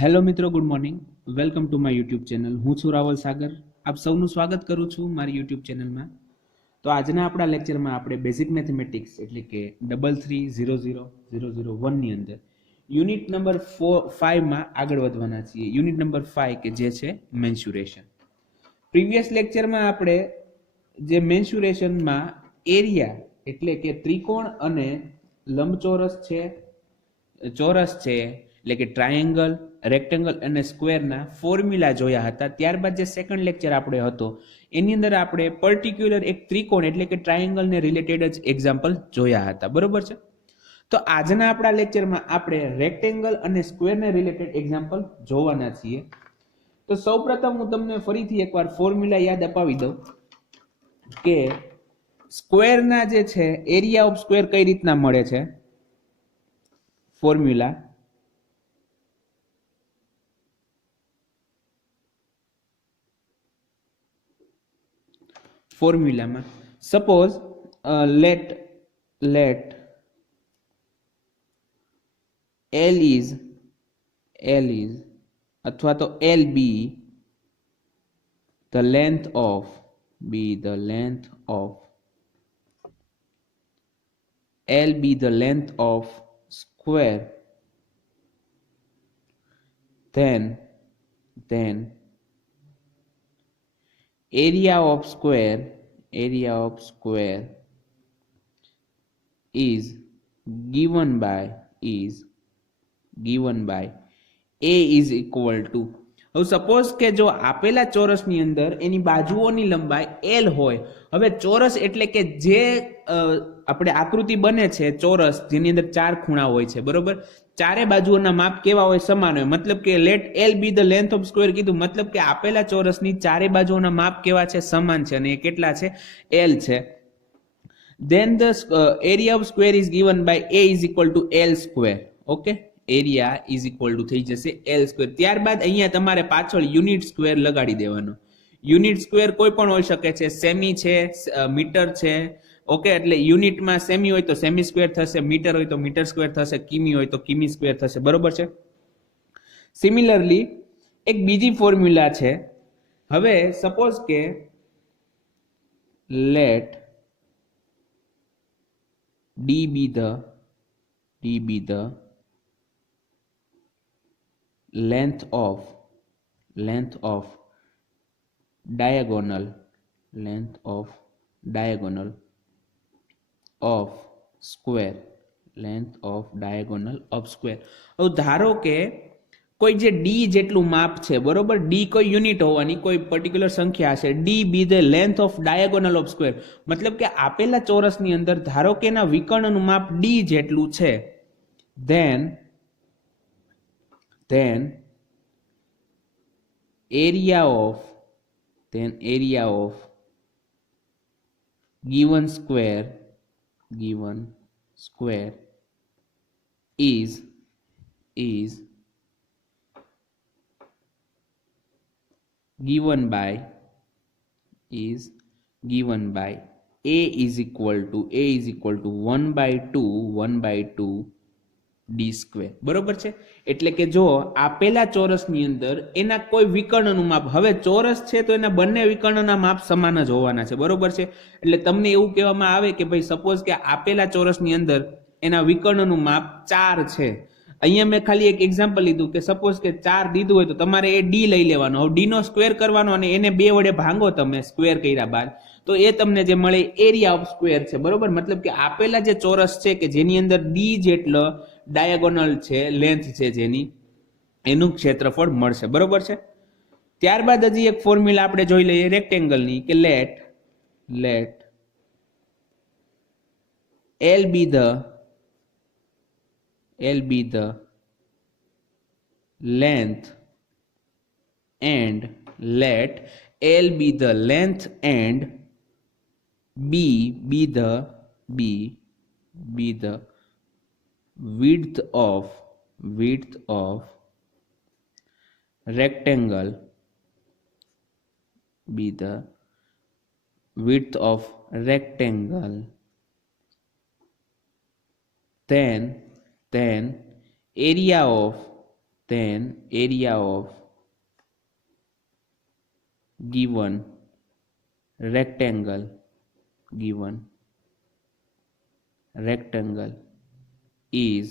Hello મિત્રો, good morning. Welcome to my YouTube channel. હું છું રાવલ સાગર. આપ સૌનું સ્વાગત કરું છું મારી યુટ્યુબ ચેનલમાં. તો આજના આપણા લેક્ચરમાં આપણે બેઝિક મેથેમેટિક્સ એટલે કે 33000001ની અંદર યુનિટ નંબર 5માં આગળ વધવાના છીએ. યુનિટ નંબર 5 કે જે છે મેન્સ્યુરેશન. પ્રીવિયસ લેક્ચરમાં આપણે જે મેન્સ્યુરેશનમાં એરિયા એટલે કે ત્રિકોણ અને લંબચોરસ છે, ચોરસ છે એટલે કે ટ્રાયેંગલ, રેક્ટેંગલ અને સ્ક્વેરના ફોર્મ્યુલા જોયા હતા. ત્યારબાદ જે સેકન્ડ લેક્ચર આપણે હતો એની અંદર આપણે પર્ટિક્યુલર એક ત્રિકોણ એટલે કે ટ્રાયેંગલને રિલેટેડ જ એક્ઝામ્પલ જોયા હતા. બરોબર છે. તો આજના આપણા લેક્ચરમાં આપણે રેક્ટેંગલ અને સ્ક્વેરને રિલેટેડ એક્ઝામ્પલ જોવાના છીએ. તો સૌપ્રથમ હું તમને ફરીથી એકવાર ફોર્મ્યુલા યાદ અપાવી દઉં કે સ્ક્વેરના જે છે એરિયા ઓફ સ્ક્વેર કઈ રીતના મળે છે. ફોર્મ્યુલામાં સપોઝ લેટ L is અથવા તો L be the length of L be the length of square, then area of square is given by A is equal to. હવે સપોઝ કે જો આપેલા ચોરસની અંદર એની બાજુઓની લંબાઈ L હોય. હવે ચોરસ એટલે કે જે આપણે આકૃતિ બને છે ચોરસ જેની અંદર ચાર ખૂણા હોય છે, બરોબર. ચારે બાજુઓના માપ કેવા હોય? સમાન હોય. મતલબ કે let L be the length of square કીધું, મતલબ કે આપેલા ચોરસની ચારે બાજુઓના માપ કેવા છે? સમાન છે. અને એ કેટલા છે? L છે. Then the area of square is given by A is equal to L square. Okay, area is equal two થઈ જશે L સ્ક્વેર. ત્યારબાદ અહીંયા તમારે પાછળ યુનિટ સ્ક્વેર લગાડી દેવાનો. યુનિટ સ્ક્વેર કોઈ પણ હોઈ શકે છે, સેમી છે, મીટર છે. ઓકે, એટલે યુનિટમાં સેમી હોય તો સેમી સ્ક્વેર થશે, મીટર હોય તો મીટર સ્ક્વેર થશે, કિમી હોય તો કિમી સ્ક્વેર થશે. બરોબર છે. સિમિલરલી એક બીજી ફોર્મ્યુલા છે. હવે સપોઝ કે late D be the length of diagonal of square. હવે ધારો કે કોઈ જે D જેટલું માપ છે, બરોબર. D કોઈ યુનિટ હોવાની, કોઈ પર્ટિક્યુલર સંખ્યા હશે. D be the length of diagonal of square, મતલબ કે આપેલા ચોરસની અંદર ધારો કે એના વિકર્ણનું માપ D જેટલું છે. then area of given square is given by A is equal to 1/2 D square. બરોબર છે. એટલે કે જો આપેલા ચોરસની અંદર એના કોઈ વિકર્ણનું માપ, હવે ચોરસ છે તો એના બંને વિકર્ણના માપ સમાન જ હોવાના છે. બરોબર છે. એટલે તમને એવું કહેવામાં આવે કે ભાઈ સપોઝ કે આપેલા ચોરસની અંદર એના વિકર્ણનું માપ 4 છે. અહીંયા મેં ખાલી એક એક્ઝામ્પલ લીધું કે સપોઝ કે 4 દીધું હોય તો તમારે એ D લઈ લેવાનો. હવે D નો સ્ક્વેર કરવાનો અને એને 2 વડે ભાંગો તમે સ્ક્વેર કર્યા બાદ, તો એ તમને જે મળે એરિયા ઓફ સ્ક્વેર છે. બરોબર. મતલબ કે આપેલા જે ચોરસ છે કે જેની અંદર D જેટલો ડાયાગોનલ છે, લેન્થ છે જેની, એનું ક્ષેત્રફળ મળશે. બરોબર છે. ત્યારબાદ હજી એક ફોર્મ્યુલા આપણે જોઈ લઈએ રેક્ટેંગલની કે let L be the length and B be the width of rectangle, then area of then area of given rectangle is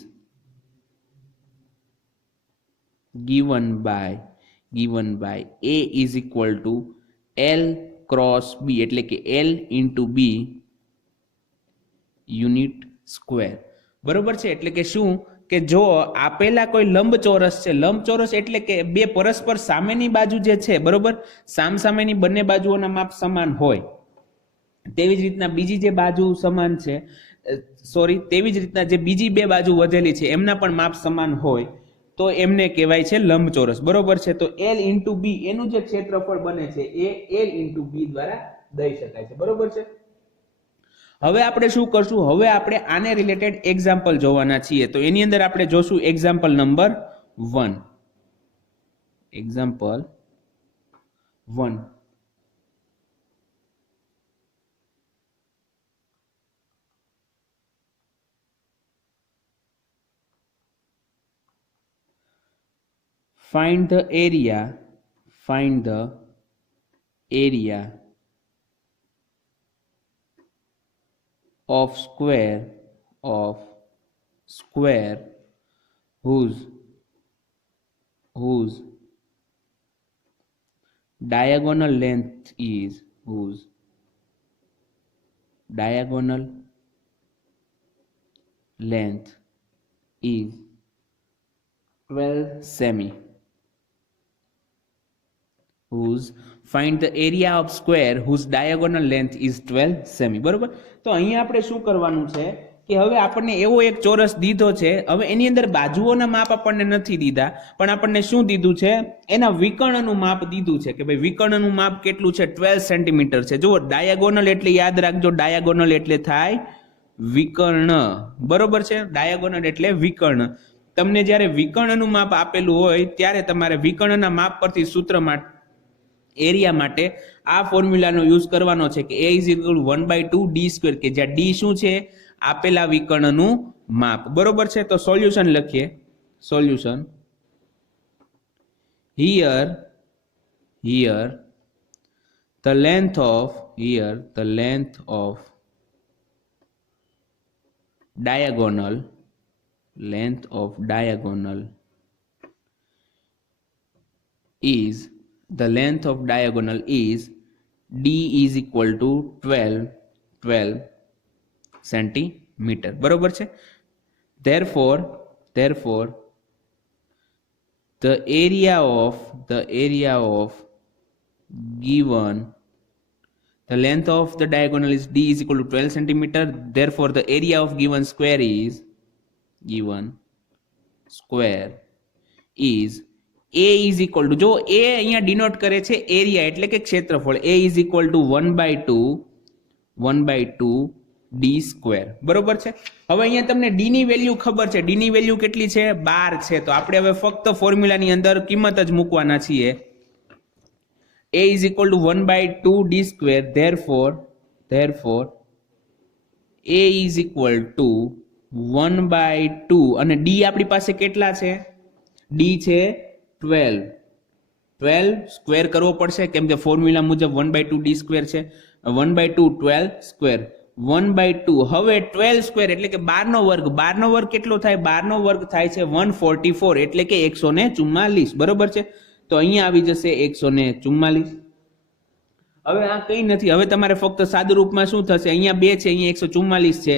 given by A is equal to L cross B એટલે કે L into B unit square. બરોબર છે. એટલે કે શું કે જો આપેલા કોઈ લંબચોરસ છે, લંબચોરસ એટલે કે બે પરસ્પર સામેની બાજુ જે છે, બરોબર, સામસામેની બંને બાજુઓના માપ સમાન હોય, તેવી જ રીતના બીજી જે બાજુ સમાન છે, તેવી જ રીતના જે બીજી બે બાજુ વધેલી છે એમના પણ માપ સમાન હોય તો એમને કહેવાય છે લંબચોરસ. બરોબર છે. તો L into B એનું જે ક્ષેત્રફળ બને છે એ L into B દ્વારા દઈ શકાય છે. બરોબર છે. હવે આપણે શું કરશું, હવે આપણે આને રિલેટેડ એક્ઝામ્પલ જોવાના છીએ. તો એની અંદર આપણે જોશું example number 1. Example 1. Find the area of square whose diagonal length is 12 semi. Find the area of square whose diagonal length is 12 semi. બરોબર. તો અહીંયા આપણે શું કરવાનું છે કે હવે આપણને એવો એક ચોરસ દીધો છે, હવે એની અંદર બાજુઓના માપ આપણને નથી દીધા, પણ આપણને શું દીધું છે, એના વિકર્ણનું માપ દીધું છે કે ભાઈ વિકર્ણનું માપ કેટલું છે, 12 સેન્ટીમીટર છે. જુઓ, ડાયાગોનલ એટલે યાદ રાખજો, ડાયાગોનલ એટલે થાય વિકર્ણ. બરોબર છે. ડાયાગોનલ એટલે વિકર્ણ. તમને જ્યારે વિકર્ણનું માપ આપેલું હોય ત્યારે તમારે વિકર્ણના માપ પરથી સૂત્ર એરિયા માટે આ ફોર્મ્યુલાનો યુઝ કરવાનો છે કે A is equal to 1/2 d square, કે જ્યાં d શું છે, આપેલા વિકર્ણનું માપ. બરોબર છે. તો સોલ્યુશન લખીએ. Solution here the length of diagonal is d is equal to 12 centimeter. બરોબર છે. therefore the area of given the length of the diagonal is d is equal to 12 centimeter. Therefore the area of given square is A is equal to, જો A અહીંયા denote કરે છે area એટલે કે ક્ષેત્રફળ, A is equal to 1/2 d square. બરોબર છે. હવે અહીંયા તમને d ની વેલ્યુ ખબર છે, d ની વેલ્યુ કેટલી છે, 12 છે. તો આપણે હવે ફક્ત ફોર્મ્યુલાની અંદર કિંમત જ મૂકવાના છીએ. A is equal to 1/2 d square. therefore A is equal to 1/2 અને d આપણી પાસે કેટલા છે, d છે 12 સ્ક્વેર કરવો પડશે કેમ કે ફોર્મ્યુલા મુજબ 1/2 d સ્ક્વેર છે. 1/2 12 સ્ક્વેર 1/2. હવે 12 સ્ક્વેર એટલે કે 12 નો વર્ગ. 12 નો વર્ગ કેટલો થાય, 12 નો વર્ગ થાય છે 144 એટલે કે 144. બરોબર છે. તો અહીંયા આવી જશે 144. હવે આ કંઈ નથી, હવે તમારે ફક્ત સાદુ રૂપમાં શું થશે, અહીંયા 2 છે, અહીંયા 144 છે,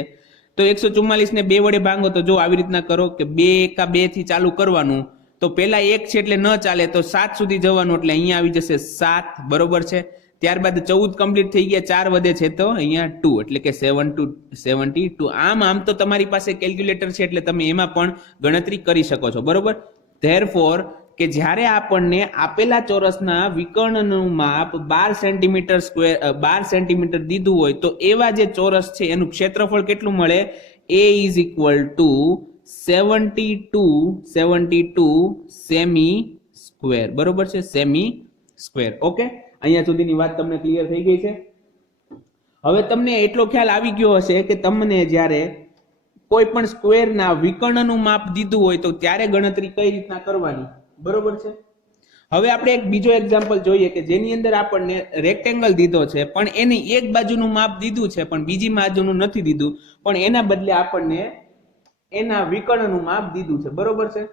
તો 144 ને 2 વડે ભાંગો. તો જો આવી રીતના કરો કે 2 એકા 2 થી ચાલુ કરવાનું, તો પેલા 1 છે એટલે ન ચાલે, તો 7 સુધી જવાનું, એટલે અહીંયા આવી જશે 7. બરોબર છે. ત્યારબાદ 14 કમ્પ્લીટ થઈ ગયા, 4 વધે છે તો અહીંયા 2 એટલે કે 72. આમ તો તમારી પાસે કેલ્ક્યુલેટર છે એટલે તમે એમાં પણ ગણતરી કરી શકો છો. બરોબર. ધેરફોર કે જ્યારે આપણને આપેલા ચોરસના વિકર્ણનું માપ 12 સેન્ટીમીટર દીધું હોય તો એવા જે ચોરસ છે એનું ક્ષેત્રફળ કેટલું મળે, A is equal to 72 semi square. બરોબર છે. Semi square. ઓકે, અહીંયા સુધીની વાત તમને ક્લિયર થઈ ગઈ છે. હવે તમને એટલો ખ્યાલ આવી ગયો હશે કે તમને જ્યારે કોઈ પણ સ્ક્વેરના વિકર્ણનું માપ દીધું હોય તો ત્યારે ગણતરી કઈ રીતના કરવાની, બરોબર છે. હવે આપણે એક બીજો એક્ઝામ્પલ જોઈએ કે જેની અંદર આપણને રેક્ટેંગલ દીધો છે પણ એની એક બાજુનું માપ દીધું છે પણ બીજી બાજુનું નથી દીધું, પણ એના બદલે આપણને એના વિકર્ણનું માપ દીધું છે, બરોબર છે.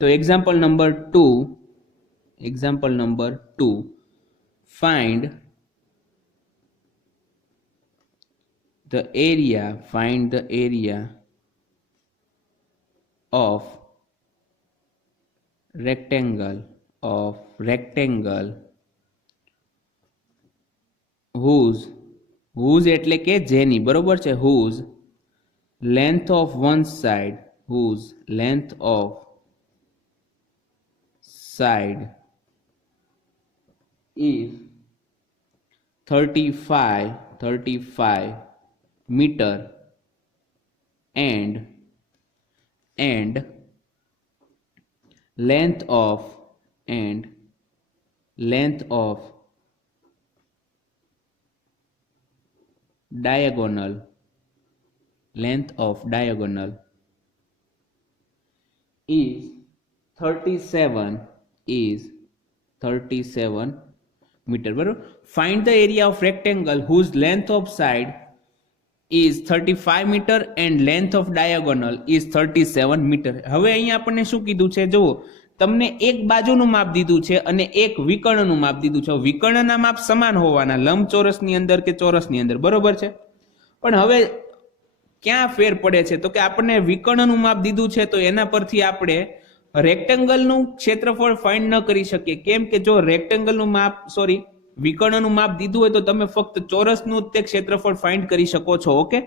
તો example number 2 find the area of rectangle whose એટલે કે જેની, બરોબર છે, whose length of one side is 35 meter and length of diagonal is 37 meter, બરોબર. Find the area of rectangle whose length of side is 35 meter and length of diagonal is 37 meter. હવે અહીંયા આપણને શું કીધું છે, જુઓ, તમને એક બાજુનું માપ દીધું છે અને એક વિકર્ણનું માપ દીધું છે. વિકર્ણના માપ સમાન હોવાના લંબચોરસની અંદર કે ચોરસની અંદર, બરોબર છે. પણ હવે ક્યાં ફેર પડે છે તો કે આપણને વિકર્ણનું માપ દીધું છે તો એના પરથી આપણે રેક્ટેંગલનું ક્ષેત્રફળ ફાઇન્ડ ન કરી શકીએ. કેમ કે જો રેક્ટેંગલનું માપ વિકર્ણનું માપ દીધું હોય તો તમે ફક્ત ચોરસનું તે ક્ષેત્રફળ ફાઇન્ડ કરી શકો છો. ઓકે,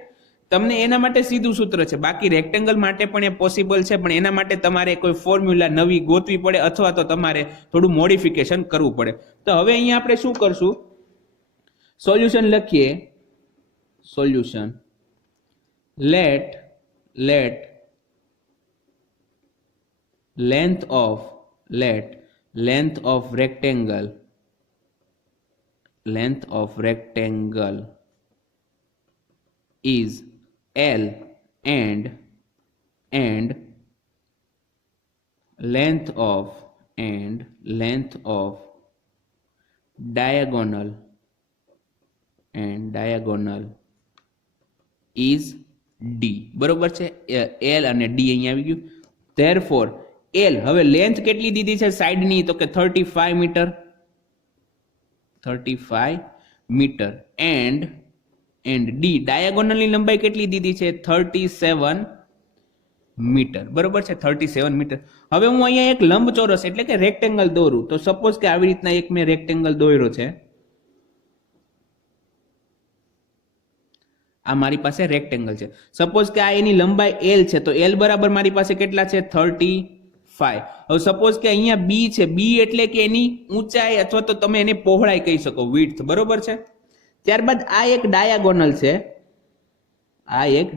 તમને એના માટે સીધું સૂત્ર છે. બાકી રેક્ટેંગલ માટે પણ એ પોસિબલ છે, પણ એના માટે તમારે કોઈ ફોર્મ્યુલા નવી ગોતવી પડે અથવા તો તમારે થોડું મોડિફિકેશન કરવું પડે. તો હવે અહીંયા આપણે શું કરશું, સોલ્યુશન લખીએ. Solution let length of rectangle is L and length of diagonal is D, બરોબર છે. L અને D અહીંયા આવી ગયું. therefore L, હવે લેન્થ કેટલી દીધી છે સાઈડની તો કે 35 મીટર and D ડાયાગોનલની લંબાઈ કેટલી દીધી છે 37 મીટર, બરોબર છે, 37 મીટર. હવે હું અહીંયા એક લંબચોરસ એટલે કે રેક્ટેંગલ દોરું તો સપોઝ કે આવી રીતના એક મેં રેક્ટેંગલ દોર્યો છે. આ મારી પાસે રેક્ટેંગલ છે. સપોઝ કે આ એની લંબાઈ L છે તો L બરાબર મારી પાસે કેટલા છે 35. હવે સપોઝ કે અહીંયા B છે, B એટલે કે એની ઊંચાઈ અથવા તો તમે એની પહોળાઈ કહી શકો, વિડ્થ, બરોબર છે. ત્યારબાદ આ એક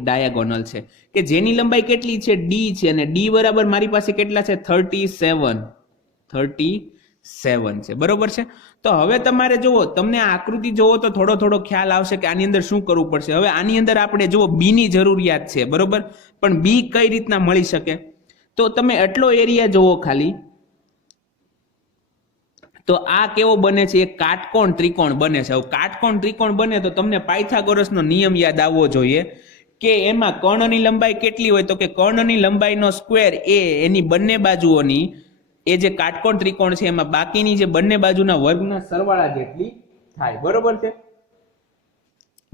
ડાયાગોનલ છે કે જેની લંબાઈ કેટલી છે D છે અને D બરાબર મારી પાસે કેટલા છે 37 છે, બરોબર છે. તો હવે તમારે જુઓ, તમને આ આકૃતિ જોવો તો થોડો ખ્યાલ આવશે કે આની અંદર શું કરવું પડશે. હવે આની અંદર આપણે જુઓ B ની જરૂરિયાત છે, બરોબર, પણ B કઈ રીતના મળી શકે તો તમે એટલો એરિયા જોવો ખાલી, તો આ કેવો બને છે, એક કાટકોણ ત્રિકોણ બને છે. હવે કાટકોણ ત્રિકોણ બને તો તમને પાયથાગોરસનો નિયમ યાદ આવવો જોઈએ કે એમાં કર્ણની લંબાઈ કેટલી હોય તો કે કર્ણની લંબાઈનો સ્ક્વેર એ એની બંને બાજુઓની, એ જે કાટકોણ ત્રિકોણ છે એમાં બાકીની જે બંને બાજુના વર્ગના સરવાળા જેટલી થાય, બરોબર છે.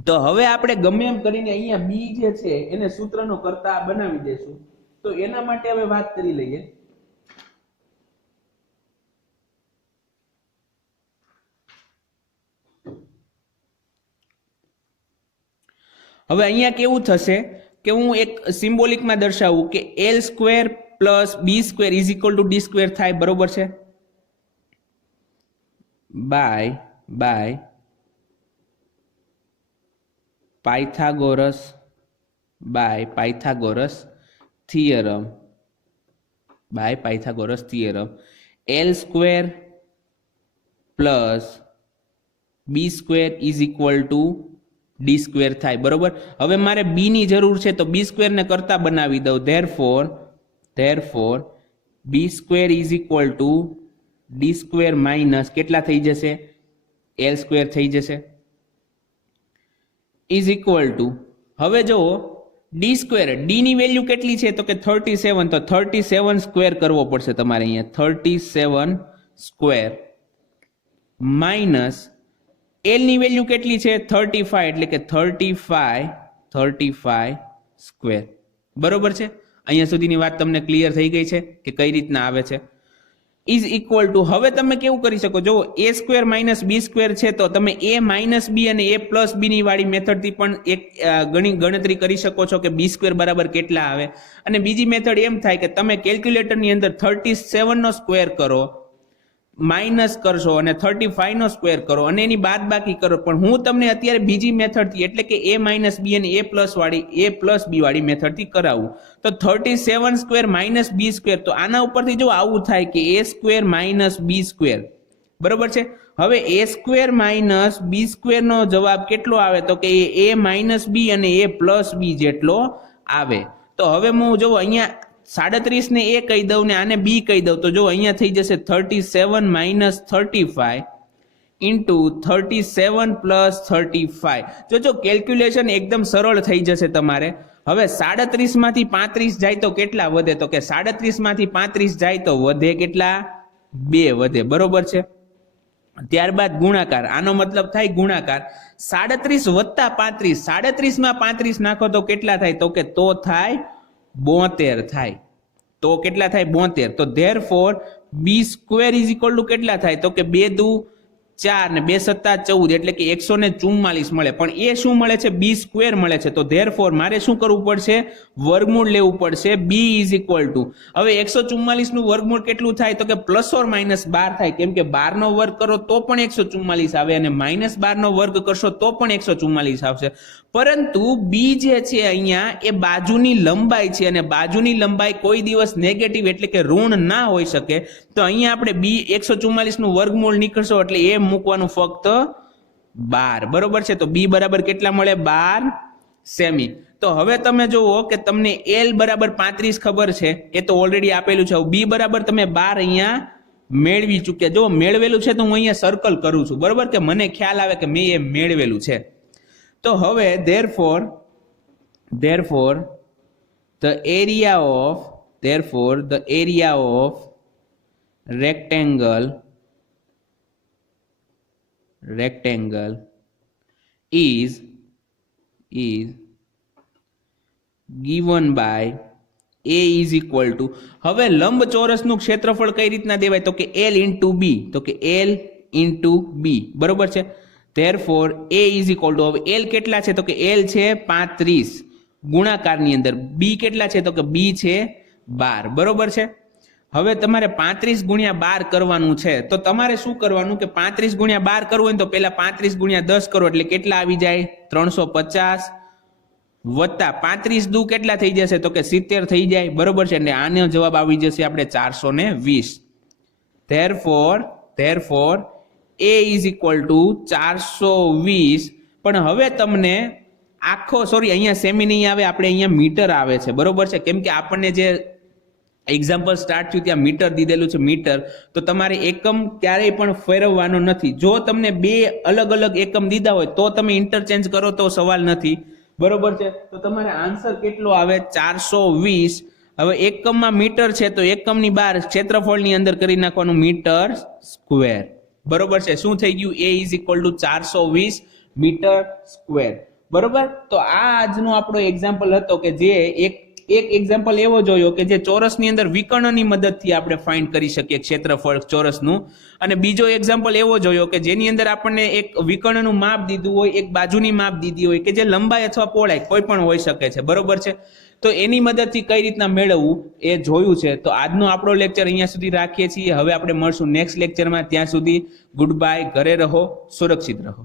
તો હવે આપણે ગમે એમ કરીને અહીંયા B જે છે એને સૂત્રનો કરતા બનાવી દેશું. તો એના માટે હવે વાત કરી લઈએ. હવે અહીંયા કેવું થશે કે હું એક સિમ્બોલિકમાં દર્શાવું કે L² plus B² is equal two D² થાય, બરોબર છે, by Pythagoras theorem L² plus B² is equal to D square થાય, બરોબર. હવે મારે બી ની જરૂર છે તો બી સ્ક્વેર ને કરતા બનાવી દઉં. Therefore B square is equal to D square minus કેટલા થઈ જશે, એલ સ્ક્વેર થઈ જશે, ઇઝ ઇક્વલ ટુ, હવે જો ડી સ્ક્વેર, ડી ની વેલ્યુ કેટલી છે તો કે 37, તો 37 સ્ક્વેર કરવો પડશે તમારે અહીંયા, 37 સ્ક્વેર માઇનસ એલ ની વેલ્યુ કેટલી છે 35, એટલે કે 35 સ્ક્વેર, બરોબર છે. અહીંયા સુધીની વાત તમને ક્લિયર થઈ ગઈ છે કે કઈ રીતના આવે છે. ઇઝ ઇક્વલ ટુ, હવે તમે કેવું કરી શકો, જો એ સ્ક્વેર માઇનસ બી સ્ક્વેર છે તો તમે એ માઇનસ બી અને એ પ્લસ બી ની વાળી મેથડથી પણ એક ગણતરી કરી શકો છો કે બી સ્ક્વેર બરાબર કેટલા આવે. અને બીજી મેથડ એમ થાય કે તમે કેલ્ક્યુલેટરની અંદર 37 નો સ્ક્વેર કરો, માઇનસ કરશો અને 35 નો સ્ક્વેર કરો અને એની બાદબાકી કરો. પણ હું તમને અત્યારે બીજી મેથડથી એટલે કે એ માઇનસ બી અને એ પ્લસ બી વાળી મેથડથી કરાવું. તો 37 સ્ક્વેર માઇનસ બી સ્ક્વેર, તો આના ઉપરથી જો આવું થાય કે એ સ્ક્વેર માઇનસ બી સ્ક્વેર, બરોબર છે. હવે એ સ્ક્વેર માઇનસ બી સ્ક્વેર નો જવાબ કેટલો આવે તો કે એ માઇનસ બી અને એ પ્લસ બી જેટલો આવે. તો હવે હું જો અહીંયા 37 ને એ કહી દઉં ને આને બી કહી દઉં, તો જો અહીંયા થઈ જશે 37 માઇનસ 35 ઇન્ટુ 37 પ્લસ 35. જો કેલ્ક્યુલેશન એકદમ સરળ થઈ જશે તમારે. હવે 37 માંથી 35 જાય તો કેટલા વધે તો કે 37 માંથી 35 જાય તો વધે કેટલા, 2 વધે, બરોબર છે. ત્યારબાદ ગુણાકાર, આનો મતલબ થાય ગુણાકાર. 37 વત્તા 35, 37 માં 35 નાખો તો કેટલા થાય તો કે તો થાય 72 થાય. તો કેટલા થાય 72. તો therefore B square is equal to કેટલા થાય તો કે 2 દુ 4 ને 2 સત્તા 14 એટલે કે 144 મળે. પણ એ શું મળે છે, બી સ્ક્વેર મળે છે. તો ધેરફોર મારે શું કરવું પડશે, વર્ગમૂળ લેવું પડશે. બી ઇઝ ઇક્વલ ટુ, હવે 144 નું વર્ગમૂળ કેટલું થાય તો કે પ્લસ ઓર માઇનસ 12 થાય, કેમ કે 12 નો વર્ગ કરો તો પણ 144 આવે અને માઇનસ 12 નો વર્ગ કરશો તો પણ 144 આવશે. પરંતુ બી જે છે અહીંયા એ બાજુની લંબાઈ છે અને બાજુની લંબાઈ કોઈ દિવસ નેગેટિવ એટલે કે ઋણ ના હોઈ શકે. તો અહીંયા આપણે બી 144 નું વર્ગમૂળ નીકળશો એટલે એ મૂકવાનું ફક્ત 12, બરોબર છે. તો બી બરાબર કેટલા મળે, 12 સેમી. તો હવે તમે જુઓ કે તમને એલ બરાબર 35 ખબર છે, એ તો ઓલરેડી આપેલું છે. બી બરાબર તમે 12 અહીંયા મેળવી ચૂક્યા. જો મેળવેલું છે તો હું અહીંયા સર્કલ કરું છું, બરોબર, કે મને ખ્યાલ આવે કે મેં એ મેળવેલું છે. તો હવે therefore the area of rectangle is given by a is equal to, હવે લંબચોરસનું ક્ષેત્રફળ કઈ રીતના દેવાય તો કે L into B, તો કે L into B, બરોબર છે. therefore a is equal to, હવે L કેટલા છે તો કે L છે 35 ગુણાકારની અંદર, B કેટલા છે તો કે B છે 12, બરોબર છે. હવે તમારે 35 ગુણ્યા 12 કરવાનું છે. તો તમારે શું કરવાનું કે 35 ગુણ્યા 12 કરવું હોય તો પેલા 35 ગુણ્યા 10 કરો એટલે કેટલા આવી જાય 350 વત્તા 35 દુ કેટલા થઈ જશે તો કે 70 થઈ જાય, બરોબર છે. એટલે આનો જવાબ આવી જશે આપણે 420. therefore a is equal to 420. પણ હવે તમને આખો અહીંયા સેમી નહીં આવે, આપણે અહીંયા મીટર આવે છે, બરોબર છે. કેમ કે આપણને જે એક્ઝામ્પલ સ્ટાર્ટ થયું ત્યાં મીટર દીધેલું છે, મીટર. તો તમારે એકમ ક્યારેય પણ ફેરવવાનો નથી. જો તમને બે અલગ અલગ એકમ દીધા હોય તો તમે ઇન્ટરચેન્જ કરો તો સવાલ નથી, બરોબર છે. તો તમારે આન્સર કેટલો આવે 420. હવે એકમમાં મીટર છે તો એકમની બહાર ક્ષેત્રફળની અંદર કરી નાખવાનું મીટર સ્ક્વેર, બરોબર છે. શું થઈ ગયું, a is equal to 420 metre square, બરોબર. તો આ આજનો આપણો એક્ઝામ્પલ હતો કે જે એક એક્ઝામ્પલ એવો જોયો કે જે ચોરસની અંદર વિકર્ણની મદદથી આપણે ફાઇન્ડ કરી શકીએ ક્ષેત્રફળ ચોરસનું. અને બીજો એક્ઝામ્પલ એવો જોયો કે જેની અંદર આપણને એક વિકર્ણનું માપ દીધું હોય, એક બાજુની માપ દીધી હોય કે જે લંબાઈ અથવા પહોળાઈ કોઈ પણ હોઈ શકે છે, બરોબર છે. તો એની મદદથી કઈ રીતના મેળવવું એ જોયું છે. તો આજનો આપણો લેક્ચર અહીંયા સુધી રાખીએ છીએ. હવે આપણે મળશું નેક્સ્ટ લેક્ચરમાં. ત્યાં સુધી ગુડ બાય, ઘરે રહો, સુરક્ષિત રહો.